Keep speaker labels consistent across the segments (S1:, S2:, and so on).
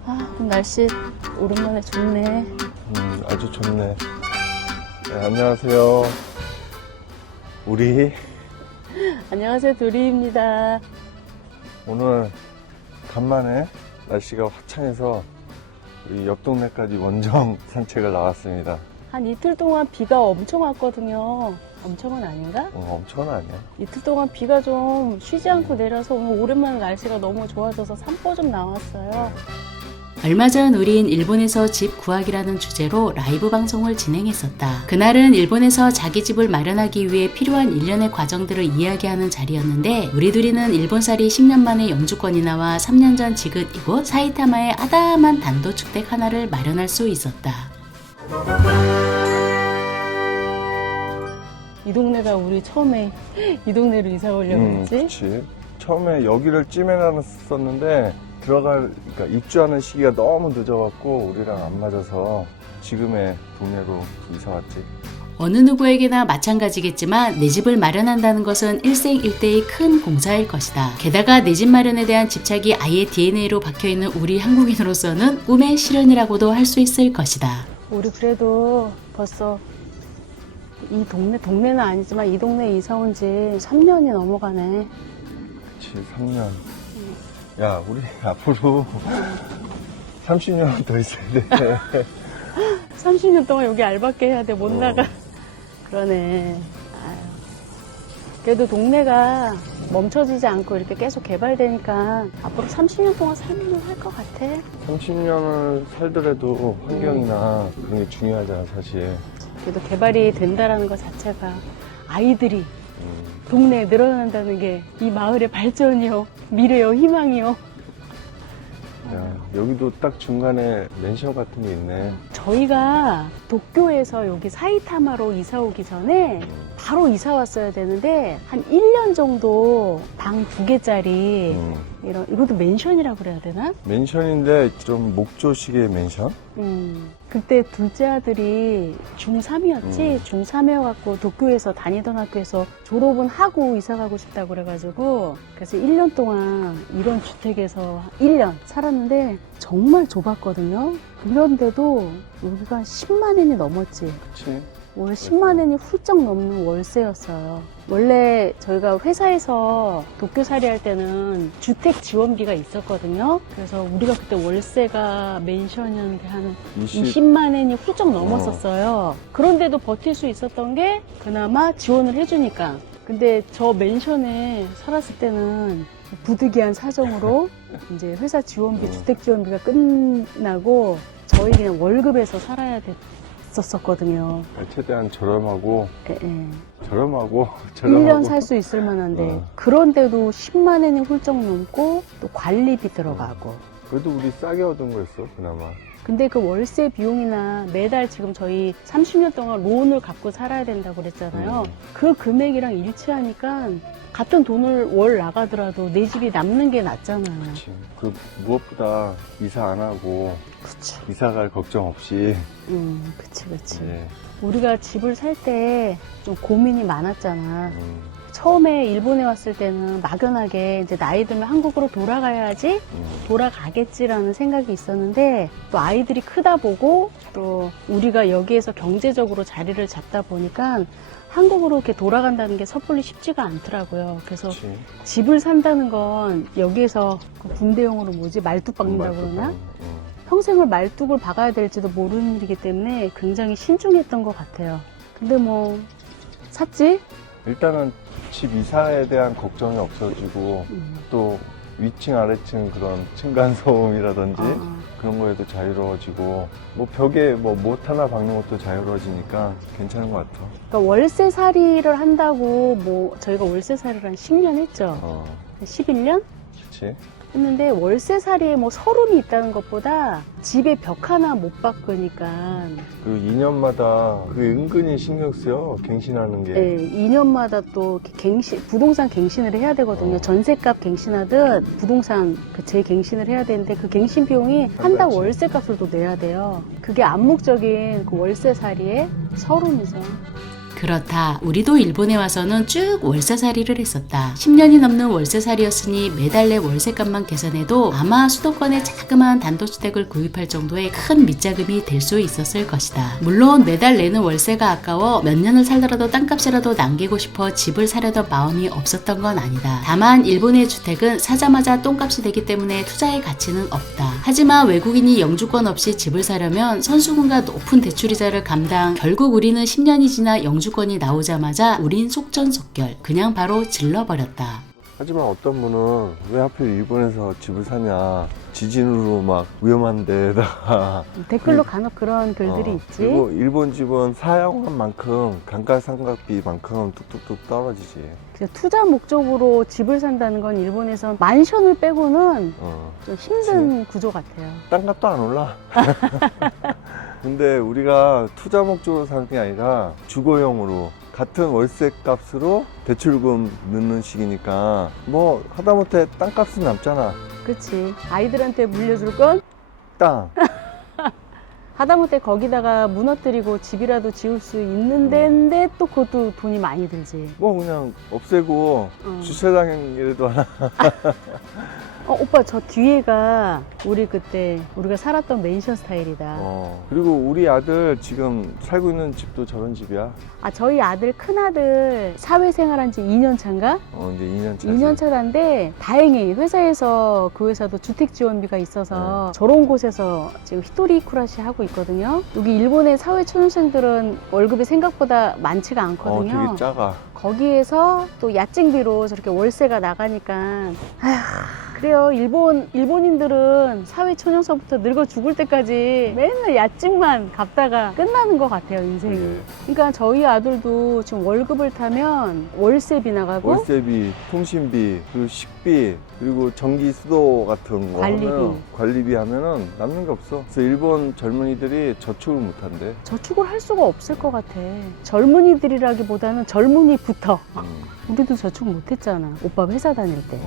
S1: 아, 날씨 오랜만에 좋네.
S2: 아주 좋네. 네, 안녕하세요. 우리
S1: 안녕하세요, 도리입니다.
S2: 오늘 간만에 날씨가 화창해서 우리 옆 동네까지 원정 산책을 나왔습니다.
S1: 한 이틀 동안 비가 엄청 왔거든요. 엄청은 아닌가?
S2: 엄청은 아니야.
S1: 이틀 동안 비가 좀 쉬지 않고 내려서 오늘 오랜만에 날씨가 너무 좋아져서 산보 좀 나왔어요.
S3: 얼마 전 우린 일본에서 집 구하기라는 주제로 라이브 방송을 진행했었다. 그날은 일본에서 자기 집을 마련하기 위해 필요한 일련의 과정들을 이야기하는 자리였는데 우리 둘이는 일본살이 10년 만에 영주권이 나와 3년 전 지긋 이곳 사이타마의 아담한 단도주택 하나를 마련할 수 있었다.
S1: 이 동네가 우리 처음에 이 동네로 이사 오려고 했지?
S2: 그치. 처음에 여기를 찜해놨었는데 그러니까 입주하는 시기가 너무 늦어갖고 우리랑 안 맞아서 지금의 동네로 이사 왔지.
S3: 어느 누구에게나 마찬가지겠지만 내 집을 마련한다는 것은 일생일대의 큰 공사일 것이다. 게다가 내 집 마련에 대한 집착이 아예 DNA로 박혀있는 우리 한국인으로서는 꿈의 실현이라고도 할 수 있을 것이다.
S1: 우리 그래도 벌써 이 동네는 아니지만 이 동네에 이사 온 지 3년이 넘어가네.
S2: 그치, 3년. 야, 우리 앞으로 30년 더 있어야 돼.
S1: 30년 동안 여기 알바게 해야 돼. 못 나가. 그러네. 아유. 그래도 동네가 멈춰지지 않고 이렇게 계속 개발되니까 앞으로 30년 동안 살면 할 것 같아.
S2: 30년을 살더라도 환경이나 그런 게 중요하잖아, 사실.
S1: 그래도 개발이 된다라는 것 자체가 아이들이 동네에 늘어난다는 게 이 마을의 발전이요, 미래요, 희망이요.
S2: 야, 여기도 딱 중간에 맨션 같은 게 있네.
S1: 저희가 도쿄에서 여기 사이타마로 이사 오기 전에 바로 이사 왔어야 되는데 한 1년 정도 방 2개짜리 이것도 맨션이라고 그래야 되나?
S2: 맨션인데 좀 목조식의 맨션?
S1: 그때 둘째 아들이 중3이었지? 중3이어갖고 도쿄에서 다니던 학교에서 졸업은 하고 이사 가고 싶다고 그래가지고 그래서 1년 동안 이런 주택에서 1년 살았는데 정말 좁았거든요. 그런데도 여기가 10만 엔이 넘었지.
S2: 그치.
S1: 월 10만 엔이 훌쩍 넘는 월세였어요. 원래 저희가 회사에서 도쿄살이 할 때는 주택 지원비가 있었거든요. 그래서 우리가 그때 월세가 맨션이었는데 한 20만 엔이 훌쩍 넘었었어요. 그런데도 버틸 수 있었던 게 그나마 지원을 해주니까. 근데 저 맨션에 살았을 때는 부득이한 사정으로 이제 회사 지원비, 주택 지원비가 끝나고 저희 그냥 월급에서 살아야 됐었거든요.
S2: 최대한 저렴하고
S1: 예.
S2: 저렴하고
S1: 1년 살 수 있을 만한데 그런데도 10만 엔이 훌쩍 넘고 또 관리비 들어가고.
S2: 그래도 우리 싸게 얻은 거였어, 그나마.
S1: 근데 그 월세 비용이나 매달 지금 저희 30년 동안 론을 갚고 살아야 된다고 그랬잖아요. 그 금액이랑 일치하니까 같은 돈을 월 나가더라도 내 집이 남는 게 낫잖아요.
S2: 그치. 그 무엇보다 이사 안 하고
S1: 그치.
S2: 이사 갈 걱정 없이.
S1: 그치.
S2: 예.
S1: 우리가 집을 살 때 좀 고민이 많았잖아. 처음에 일본에 왔을 때는 막연하게 이제 나이 들면 한국으로 돌아가야지 돌아가겠지라는 생각이 있었는데 또 아이들이 크다 보고 또 우리가 여기에서 경제적으로 자리를 잡다 보니까 한국으로 이렇게 돌아간다는 게 섣불리 쉽지가 않더라고요. 그래서
S2: 그치.
S1: 집을 산다는 건 여기에서 그 군대용으로 말뚝 박는다고 그러나? 평생을 말뚝을 박아야 될지도 모르는 일이기 때문에 굉장히 신중했던 것 같아요. 근데 뭐 샀지?
S2: 일단은 집 이사에 대한 걱정이 없어지고 또 위층 아래층 그런 층간소음이라든지 그런 거에도 자유로워지고 뭐 벽에 못 하나 박는 것도 자유로워지니까 괜찮은 것 같아.
S1: 그러니까 월세살이를 한다고 뭐 저희가 월세살이를 한 10년 했죠. 11년?
S2: 그치?
S1: 했는데 월세살이에 뭐 서름이 있다는 것보다 집에 벽 하나 못 바꾸니까
S2: 그 2년마다 그 은근히 신경 쓰여 갱신하는 게.
S1: 네, 2년마다 또 부동산 갱신을 해야 되거든요. 전세값 갱신하듯 부동산 그 재갱신을 해야 되는데 그 갱신 비용이 한 달 월세값을 또 내야 돼요. 그게 암묵적인 그 월세살이의 서름이죠.
S3: 그렇다. 우리도 일본에 와서는 쭉 월세살이를 했었다. 10년이 넘는 월세살이였으니 매달 내 월세값만 계산해도 아마 수도권에 자그마한 단독주택을 구입할 정도의 큰 밑자금이 될 수 있었을 것이다. 물론 매달 내는 월세가 아까워 몇 년을 살더라도 땅값이라도 남기고 싶어 집을 사려던 마음이 없었던 건 아니다. 다만 일본의 주택은 사자마자 똥값이 되기 때문에 투자의 가치는 없다. 하지만 외국인이 영주권 없이 집을 사려면 선수금과 높은 대출이자를 감당. 결국 우리는 10년이 지나 영주권이 나오자마자 우린 속전속결 그냥 바로 질러버렸다.
S2: 하지만 어떤 분은 왜 하필 일본에서 집을 사냐, 지진으로 막 위험한 데다가
S1: 댓글로 간혹 그런 글들이 있지.
S2: 그리고 일본 집은 사용한 만큼 감가상각비만큼 뚝뚝뚝 떨어지지.
S1: 그래서 투자 목적으로 집을 산다는 건 일본에선 만션을 빼고는 좀 힘든 구조 같아요.
S2: 땅값도 안 올라. 근데 우리가 투자 목적으로 사는 게 아니라 주거용으로 같은 월세 값으로 대출금 넣는 식이니까 뭐 하다못해 땅값은 남잖아.
S1: 그렇지. 아이들한테 물려줄 건
S2: 땅.
S1: 하다못해 거기다가 무너뜨리고 집이라도 지을 수 있는 데인데 또 그것도 돈이 많이 들지.
S2: 뭐 그냥 없애고 주차장이라도 하나.
S1: 오빠 저 뒤에가 우리가 살았던 맨션 스타일이다.
S2: 그리고 우리 아들 지금 살고 있는 집도 저런 집이야.
S1: 저희 아들 큰아들 사회생활한 지 2년 차인가?
S2: 이제 2년 차지.
S1: 2년 차인데 다행히 회사에서 그 회사도 주택 지원비가 있어서 저런 곳에서 지금 히토리 쿠라시 하고 있거든요. 여기 일본의 사회초년생들은 월급이 생각보다 많지가 않거든요.
S2: 되게 작아.
S1: 거기에서 또 야증비로 저렇게 월세가 나가니까 그래요. 일본인들은 사회초년서부터 늙어 죽을 때까지 맨날 야증만 갚다가 끝나는 것 같아요, 인생이. 그러니까 저희 아들도 지금 월급을 타면 월세비 나가고
S2: 월세비, 통신비, 그리고 식비, 그리고 전기, 수도 같은 거 관리비 하면은 남는 게 없어. 그래서 일본 젊은이들이 저축을 못 한대.
S1: 저축을 할 수가 없을 것 같아. 젊은이들이라기보다는 젊은이부터. 우리도 저축 못 했잖아. 오빠 회사 다닐 때.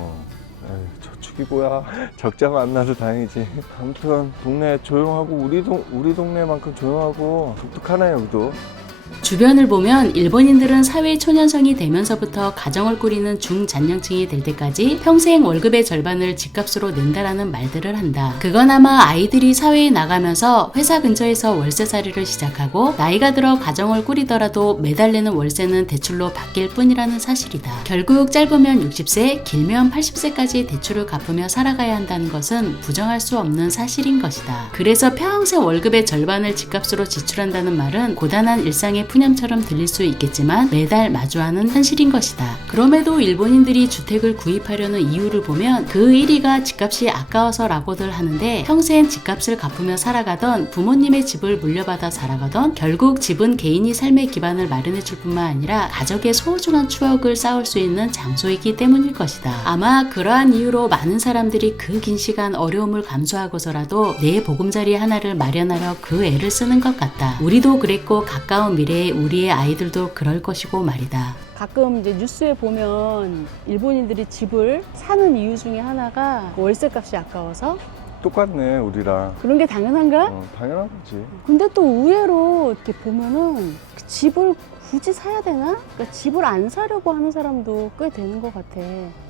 S2: 저축이 뭐야. 적자가 안 나서 다행이지. 아무튼 동네 조용하고 우리 동네만큼 조용하고 독특하네 여기도.
S3: 주변을 보면 일본인들은 사회 초년생이 되면서부터 가정을 꾸리는 중잔년층이 될 때까지 평생 월급의 절반을 집값으로 낸다라는 말들을 한다. 그건 아마 아이들이 사회에 나가면서 회사 근처에서 월세살이를 시작하고 나이가 들어 가정을 꾸리더라도 매달 내는 월세는 대출로 바뀔 뿐이라는 사실이다. 결국 짧으면 60세, 길면 80세까지 대출을 갚으며 살아가야 한다는 것은 부정할 수 없는 사실인 것이다. 그래서 평생 월급의 절반을 집값으로 지출한다는 말은 고단한 일상의 푸념처럼 들릴 수 있겠지만 매달 마주하는 현실인 것이다. 그럼에도 일본인들이 주택을 구입하려는 이유를 보면 그 1위가 집값이 아까워서라고들 하는데 평생 집값을 갚으며 살아가던 부모님의 집을 물려받아 살아가던 결국 집은 개인이 삶의 기반을 마련해 줄 뿐만 아니라 가족의 소중한 추억을 쌓을 수 있는 장소이기 때문일 것이다. 아마 그러한 이유로 많은 사람들이 그 긴 시간 어려움을 감수하고서라도 내 보금자리 하나를 마련하려 그 애를 쓰는 것 같다. 우리도 그랬고 가까운 미래에 우리의 아이들도 그럴 것이고 말이다.
S1: 가끔 이제 뉴스에 보면 일본인들이 집을 사는 이유 중에 하나가 월세값이 아까워서.
S2: 똑같네 우리랑.
S1: 그런 게 당연한가?
S2: 당연한 거지.
S1: 근데 또 의외로 이렇게 보면은 그 집을 굳이 사야 되나? 그러니까 집을 안 사려고 하는 사람도 꽤 되는 것 같아.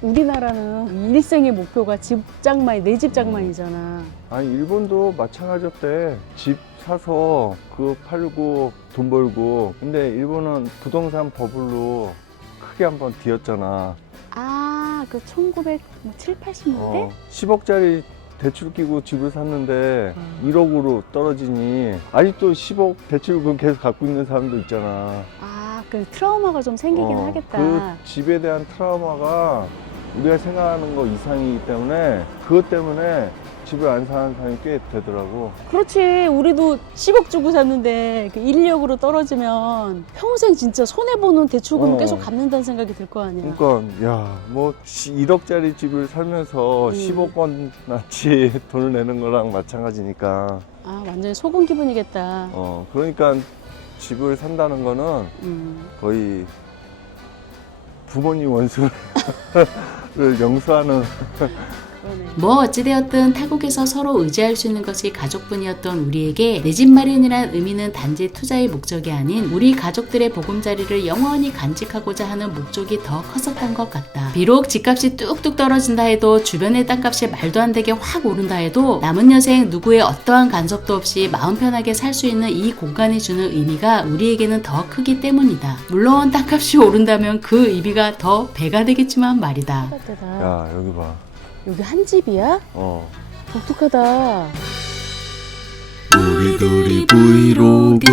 S1: 우리나라는 일생의 목표가 내 집 장만이잖아.
S2: 아니 일본도 마찬가지였대. 집 사서 그거 팔고 돈 벌고. 근데 일본은 부동산 버블로 크게 한번 뒤었잖아.
S1: 그 1970, 80년대?
S2: 10억짜리 대출 끼고 집을 샀는데 1억으로 떨어지니 아직도 10억 대출금 계속 갖고 있는 사람도 있잖아.
S1: 그 트라우마가 좀 생기긴 하겠다.
S2: 그 집에 대한 트라우마가 우리가 생각하는 거 이상이기 때문에 그것 때문에 집을 안 사는 사람이 꽤 되더라고.
S1: 그렇지. 우리도 10억 주고 샀는데 1, 2억으로 떨어지면 평생 진짜 손해보는 대출금 계속 갚는다는 생각이 들 거 아니야.
S2: 그러니까 뭐 1억짜리 집을 살면서 10억 원어치 돈을 내는 거랑 마찬가지니까.
S1: 완전히 속은 기분이겠다.
S2: 그러니까 집을 산다는 거는 거의 부모님 원수를 용서하는
S1: 그러네.
S3: 뭐 어찌되었든 타국에서 서로 의지할 수 있는 것이 가족뿐이었던 우리에게 내 집 마련이란 의미는 단지 투자의 목적이 아닌 우리 가족들의 보금자리를 영원히 간직하고자 하는 목적이 더 컸었던 것 같다. 비록 집값이 뚝뚝 떨어진다 해도 주변의 땅값이 말도 안 되게 확 오른다 해도 남은 여생 누구의 어떠한 간섭도 없이 마음 편하게 살 수 있는 이 공간이 주는 의미가 우리에게는 더 크기 때문이다. 물론 땅값이 오른다면 그 의미가 더 배가 되겠지만 말이다.
S1: 똑같다.
S2: 야, 여기 봐.
S1: 여기 한 집이야? 독특하다.
S3: 우리들이 브이로그.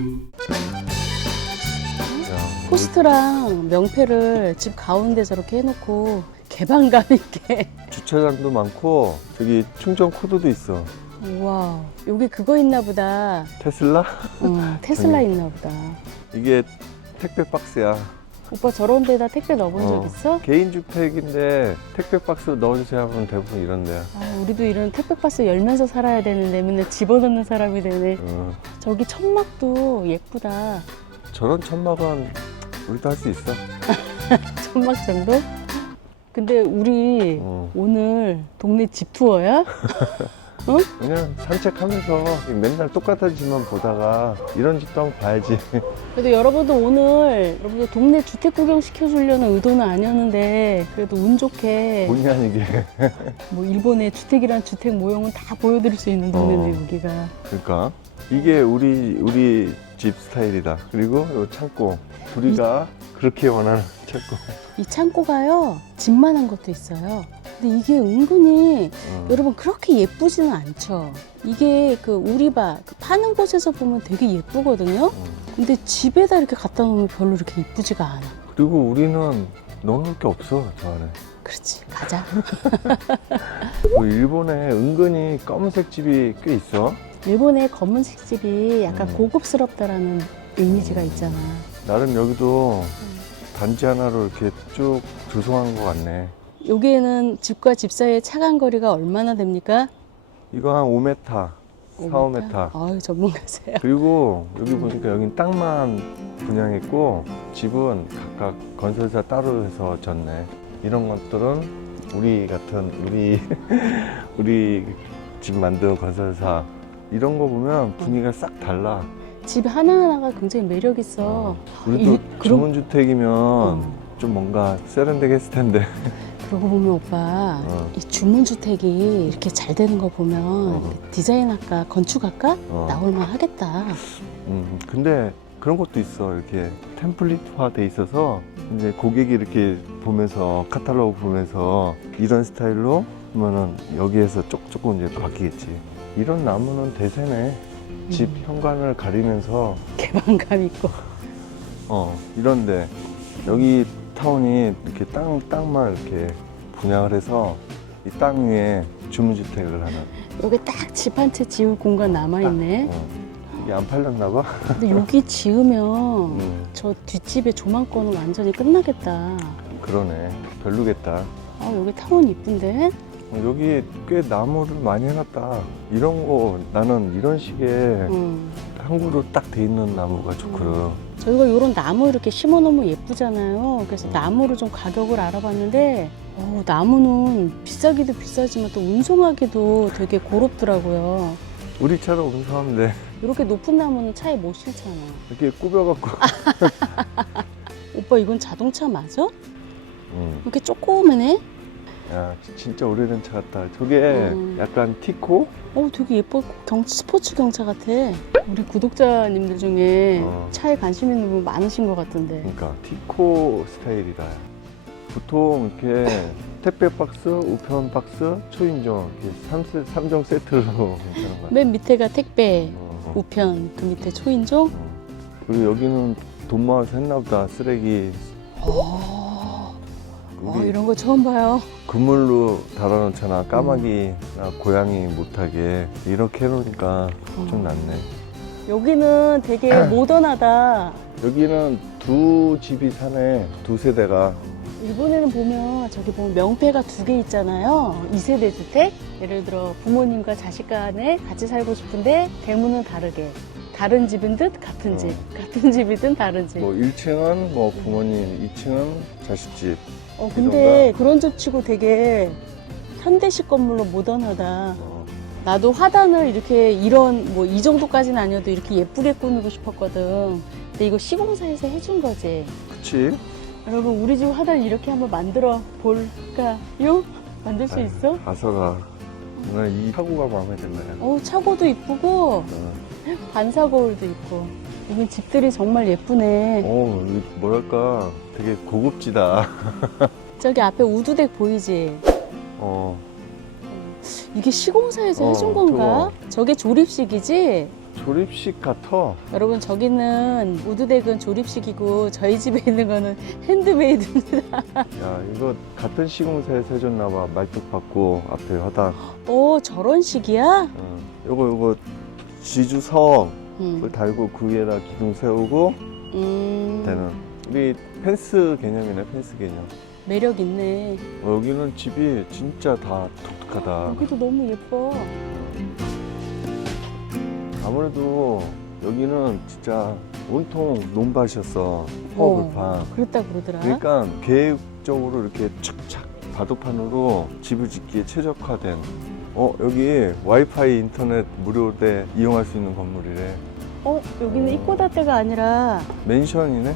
S2: 야,
S1: 포스트랑 명패를 집 가운데 저렇게 해놓고 개방감 있게.
S2: 주차장도 많고 저기 충전 코드도 있어.
S1: 우와, 여기 그거 있나 보다.
S2: 테슬라?
S1: 테슬라 있나 보다.
S2: 이게 택배 박스야.
S1: 오빠 저런 데다 택배 넣어본 적 있어?
S2: 개인주택인데 택배 박스 넣어주세요 하면 대부분 이런 데야.
S1: 아, 우리도 이런 택배 박스 열면서 살아야 되는데 맨날 집어넣는 사람이 되네. 저기 천막도 예쁘다.
S2: 저런 천막은 우리도 할 수 있어.
S1: 천막 정도? 근데 우리 오늘 동네 집 투어야?
S2: 그냥 산책하면서 맨날 똑같은 집만 보다가 이런 집도 한번 봐야지.
S1: 그래도 여러분도 오늘 여러분들 동네 주택 구경 시켜주려는 의도는 아니었는데 그래도 운 좋게
S2: 본의 아니게.
S1: 뭐 일본의 주택이란 주택 모형은 다 보여드릴 수 있는 동네인데 여기가.
S2: 그러니까 이게 우리 집 스타일이다. 그리고 요 창고 우리가 그렇게 원하는 창고.
S1: 이 창고가요 집만한 것도 있어요. 근데 이게 은근히 여러분 그렇게 예쁘지는 않죠. 이게 그 우리바 그 파는 곳에서 보면 되게 예쁘거든요. 근데 집에다 이렇게 갖다 놓으면 별로 이렇게 예쁘지가 않아.
S2: 그리고 우리는 넣어놓을 게 없어 저 안에.
S1: 그렇지, 가자.
S2: 뭐 일본에 은근히 검은색 집이 꽤 있어.
S1: 일본의 검은색 집이 약간 고급스럽다라는 이미지가 있잖아.
S2: 나름 여기도 단지 하나로 이렇게 쭉 조성한 것 같네.
S1: 여기에는 집과 집 사이의 차간 거리가 얼마나 됩니까?
S2: 이거 한 5m, 4, 5m.
S1: 아유, 전문가세요.
S2: 그리고 여기 보니까 여긴 땅만 분양했고 집은 각각 건설사 따로 해서 졌네. 이런 것들은 우리 같은 우리 집 만든 건설사 이런 거 보면 분위기가 싹 달라.
S1: 집 하나하나가 굉장히 매력 있어.
S2: 우리도
S1: 그럼-
S2: 주문주택이면 좀 뭔가 세련되게 했을 텐데.
S1: 그러고 보면 오빠 이 주문주택이 이렇게 잘 되는 거 보면 디자인학과, 건축학과 나올만 하겠다.
S2: 근데 그런 것도 있어. 이렇게 템플릿화 돼 있어서 이제 고객이 이렇게 보면서 카탈로그 보면서 이런 스타일로 하면은 여기에서 조금 이제 바뀌겠지. 이런 나무는 대세네. 집 현관을 가리면서
S1: 개방감 있고.
S2: 이런데 여기 타운이 이렇게 땅만 이렇게 분양을 해서 이 땅 위에 주문주택을 하는.
S1: 여기 딱 집 한 채 지을 공간 남아있네.
S2: 이게 안 팔렸나 봐.
S1: 근데 여기 지으면 저 뒷집의 조망권은 완전히 끝나겠다.
S2: 그러네. 별로겠다.
S1: 아, 여기 타운 이쁜데?
S2: 여기 꽤 나무를 많이 해놨다. 이런 거 나는 이런 식의 항구로 딱 돼 있는 나무가 좋거든.
S1: 저희가 이런 나무 이렇게 심어놓으면 예쁘잖아요. 그래서 나무를 좀 가격을 알아봤는데 나무는 비싸기도 비싸지만 또 운송하기도 되게 고롭더라고요.
S2: 우리처럼 운송하면 돼.
S1: 이렇게 높은 나무는 차에 못 실잖아.
S2: 이렇게 꾸며갖고.
S1: 오빠 이건 자동차 맞아?
S2: 음.
S1: 이렇게 조그매네?
S2: 야, 진짜 오래된 차 같다. 저게 약간 티코?
S1: 되게 예뻐. 스포츠 경차 같아. 우리 구독자님들 중에 차에 관심 있는 분 많으신 것 같은데.
S2: 그러니까 티코 스타일이다. 보통 이렇게 택배 박스, 우편 박스, 초인종 이렇게 3종 세트로 괜찮은 것 같아.
S1: 맨 밑에가 택배, 우편, 그 밑에 초인종.
S2: 그리고 여기는 돈 모아서 했나 보다. 쓰레기.
S1: 이런 거 처음 봐요.
S2: 그물로 달아놓잖아. 까마귀나 고양이 못하게. 이렇게 해놓으니까 좀 낫네.
S1: 여기는 되게 모던하다.
S2: 여기는 두 집이 사네. 두 세대가.
S1: 일본에는 보면 저기 보면 명패가 2개 있잖아요. 2세대 주택. 예를 들어 부모님과 자식 간에 같이 살고 싶은데 대문은 다르게. 다른 집인 듯 같은 집. 같은 집이든 다른 집.
S2: 뭐 1층은 뭐 부모님, 2층은 자식집.
S1: 근데 그런 집 치고 되게 현대식 건물로 모던하다.
S2: 어.
S1: 나도 화단을 이렇게 이런 뭐 이 정도까지는 아니어도 이렇게 예쁘게 꾸미고 싶었거든. 근데 이거 시공사에서 해준 거지.
S2: 그치?
S1: 여러분 우리 집 화단 이렇게 한번 만들어 볼까요? 만들 수 있어?
S2: 가서가 오늘 이 사고가 마음에 드네요.
S1: 차고도 이쁘고 반사 거울도 있고. 이건 집들이 정말 예쁘네.
S2: 이 뭐랄까 되게 고급지다.
S1: 저기 앞에 우두덱 보이지?
S2: 어,
S1: 이게 시공사에서 해준 건가? 저게 조립식이지?
S2: 조립식 같아.
S1: 여러분 저기는 우두덱은 조립식이고 저희 집에 있는 거는 핸드메이드입니다.
S2: 야, 이거 같은 시공사에서 해줬나 봐. 말뚝 받고 앞에 화단.
S1: 저런 식이야?
S2: 요거 지주석
S1: 음.
S2: 을 달고 그 위에다 기둥 세우고 되는. 우리 펜스 개념이네, 펜스 개념.
S1: 매력 있네.
S2: 여기는 집이 진짜 다 독특하다.
S1: 여기도 너무 예뻐.
S2: 아무래도 여기는 진짜 온통 논밭이었어. 허벌판.
S1: 그랬다 그러더라.
S2: 그러니까 계획적으로 이렇게 착착 바둑판으로 집을 짓기에 최적화된. 여기 와이파이 인터넷 무료대 이용할 수 있는 건물이래.
S1: 여기는 이코다테가 아니라
S2: 맨션이네?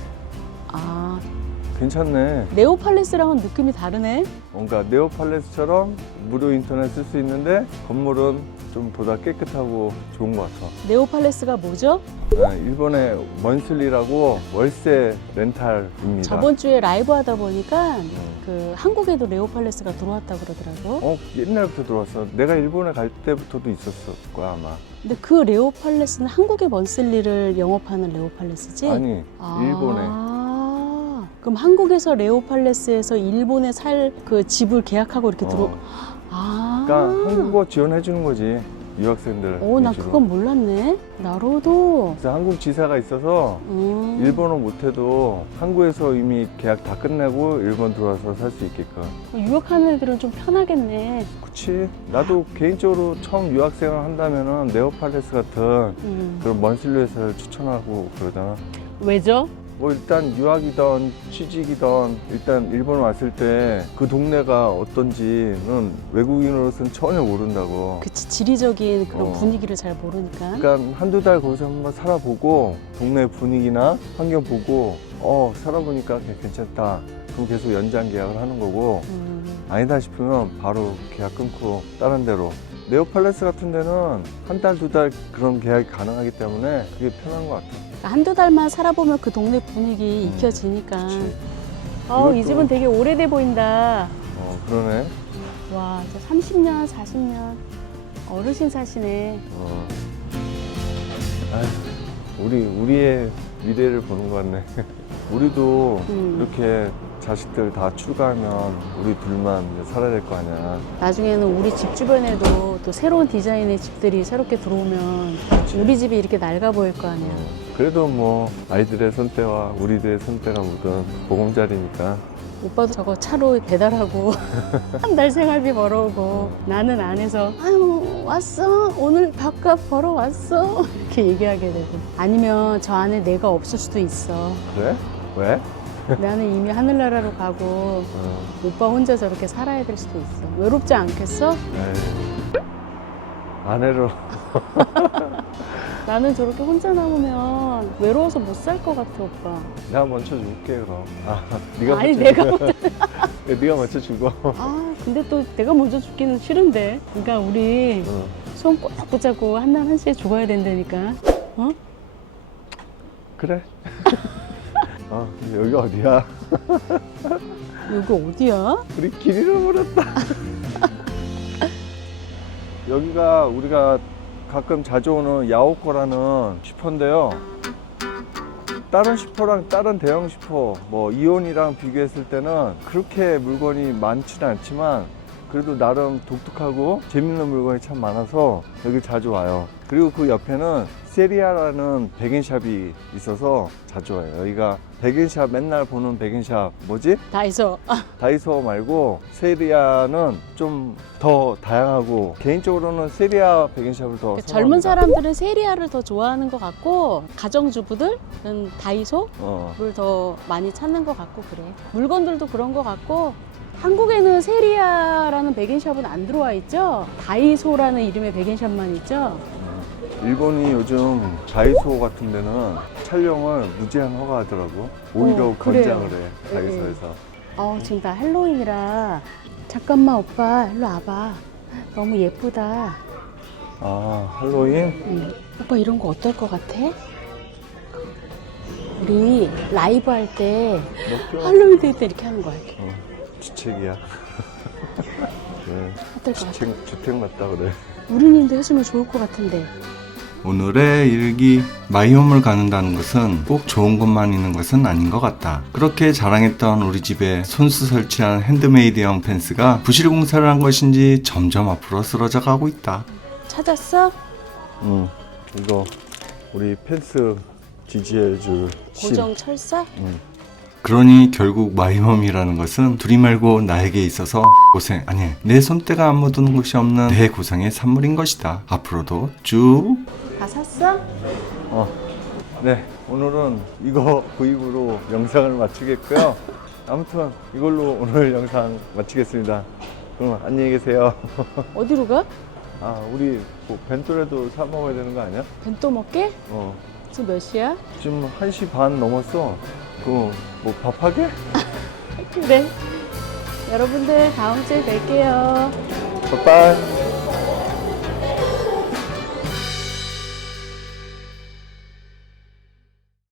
S2: 괜찮네.
S1: 네오팔레스랑은 느낌이 다르네.
S2: 뭔가 네오팔레스처럼 무료 인터넷 쓸 수 있는데 건물은 좀 보다 깨끗하고 좋은 것 같아.
S1: 네오팔레스가 뭐죠?
S2: 일본의 먼슬리라고 월세 렌탈입니다.
S1: 저번 주에 라이브 하다 보니까 그 한국에도 네오팔레스가 들어왔다 그러더라고.
S2: 옛날부터 들어왔어. 내가 일본에 갈 때부터도 있었을 거야 아마.
S1: 근데 그 레오팔레스는 한국의 먼슬리를 영업하는 레오팔레스지?
S2: 아니 일본에.
S1: 그럼 한국에서 레오팔레스에서 일본에 살 그 집을 계약하고 이렇게 들어.
S2: 그러니까 한국어 지원해 주는 거지 유학생들.
S1: 나
S2: 위주로.
S1: 그건 몰랐네. 나로도.
S2: 그래서 한국 지사가 있어서 일본어 못해도 한국에서 이미 계약 다 끝내고 일본 들어와서 살 수 있게끔.
S1: 유학하는 애들은 좀 편하겠네.
S2: 그치. 나도 개인적으로 처음 유학생을 한다면은 네오팔레스 같은 그런 먼슬리 회사를 추천하고 그러잖아.
S1: 왜죠?
S2: 뭐 일단 유학이든 취직이든 일단 일본 왔을 때 그 동네가 어떤지는 외국인으로서는 전혀 모른다고.
S1: 그치, 지리적인 그런
S2: 어.
S1: 분위기를 잘 모르니까.
S2: 그러니까 한두 달 거기서 한번 살아보고 동네 분위기나 환경 보고 살아보니까 괜찮다. 그럼 계속 연장 계약을 하는 거고 아니다 싶으면 바로 계약 끊고 다른 데로. 네오팔레스 같은 데는 한 달, 두 달 그런 계약이 가능하기 때문에 그게 편한 것 같아.
S1: 한두 달만 살아보면 그 동네 분위기 익혀지니까.
S2: 그치.
S1: 이
S2: 이것도-
S1: 집은 되게 오래돼 보인다.
S2: 그러네.
S1: 와, 저 30년, 40년 어르신 사시네.
S2: 우리의 미래를 보는 것 같네. 우리도 이렇게 자식들 다 출가하면 우리 둘만 이제 살아야 될 거 아니야.
S1: 나중에는 우리 집 주변에도 또 새로운 디자인의 집들이 새롭게 들어오면 우리 집이 이렇게 낡아 보일 거 아니야.
S2: 그래도 뭐 아이들의 손때와 우리들의 손때가 묻은 보금자리니까.
S1: 오빠도 저거 차로 배달하고 한 달 생활비 벌어오고 나는 안에서 아유 왔어 오늘 밥값 벌어왔어 이렇게 얘기하게 되고 아니면 저 안에 내가 없을 수도 있어.
S2: 그래? 왜?
S1: 나는 이미 하늘나라로 가고 오빠 혼자 저렇게 살아야 될 수도 있어. 외롭지 않겠어?
S2: 에이, 아내로.
S1: 나는 저렇게 혼자 남으면 외로워서 못 살 것 같아 오빠.
S2: 내가 먼저 줄게 그럼. 네가
S1: 아니
S2: 먼저
S1: 내가
S2: 주고.
S1: 먼저
S2: 네가 먼저 주고.
S1: 근데 또 내가 먼저 죽기는 싫은데. 그러니까 우리 손 꼭 붙잡고 한날 한시에 죽어야 된다니까.
S2: 그래. 여기 어디야?
S1: 여기 어디야?
S2: 우리 길 잃어버렸다. 여기가 우리가 가끔 자주 오는 야오코라는 슈퍼인데요. 다른 슈퍼랑 다른 대형 슈퍼, 뭐 이온이랑 비교했을 때는 그렇게 물건이 많지는 않지만 그래도 나름 독특하고 재밌는 물건이 참 많아서 여기 자주 와요. 그리고 그 옆에는 세리아라는 백인샵이 있어서 자주 와요. 여기가 백인샵, 맨날 보는 백인샵 뭐지?
S1: 다이소.
S2: 다이소 말고 세리아는 좀 더 다양하고 개인적으로는 세리아 백인샵을 더
S1: 젊은
S2: 선호합니다.
S1: 사람들은 세리아를 더 좋아하는 것 같고 가정주부들은 다이소를 더 많이 찾는 것 같고 그래. 물건들도 그런 것 같고 한국에는 세리아라는 백인샵은 안 들어와 있죠? 다이소라는 이름의 백인샵만 있죠?
S2: 일본이 요즘 다이소 같은 데는 촬영을 무제한 허가하더라고. 오히려
S1: 그래요.
S2: 권장을 해, 다이소에서.
S1: 지금 다 할로윈이라 잠깐만 오빠 일로 와봐. 너무 예쁘다.
S2: 아, 할로윈?
S1: 오빠 이런 거 어떨 것 같아? 우리 라이브 할 때 할로윈 데이 때 이렇게 하는 거야. 이렇게.
S2: 주책이야. 네,
S1: 어떨 것 같아?
S2: 주택 맞다 그래.
S1: 우리님도 해주면 좋을 것 같은데.
S4: 오늘의 일기 마이홈을 가는다는 것은 꼭 좋은 것만 있는 것은 아닌 것 같다. 그렇게 자랑했던 우리 집에 손수 설치한 핸드메이드형 펜스가 부실 공사를 한 것인지 점점 앞으로 쓰러져 가고 있다.
S1: 찾았어?
S2: 이거 우리 펜스 지지해줄
S1: 고정 철사?
S4: 그러니 결국 마이홈이라는 것은 둘이 말고 나에게 있어서 고생, 아니 내 손때가 안 묻은 곳이 없는 내 고생의 산물인 것이다. 앞으로도 쭉.
S1: 다 샀어?
S2: 네, 오늘은 이거 구입으로 영상을 마치겠고요. 아무튼 이걸로 오늘 영상 마치겠습니다. 그럼 안녕히 계세요.
S1: 어디로 가?
S2: 아, 우리 뭐 벤토라도 사 먹어야 되는 거 아니야?
S1: 벤또 먹게? 지금 몇 시야?
S2: 지금 1시 반 넘었어. 뭐 밥하게?
S1: 그래. 여러분들 다음 주에 뵐게요.
S2: 빠빠이.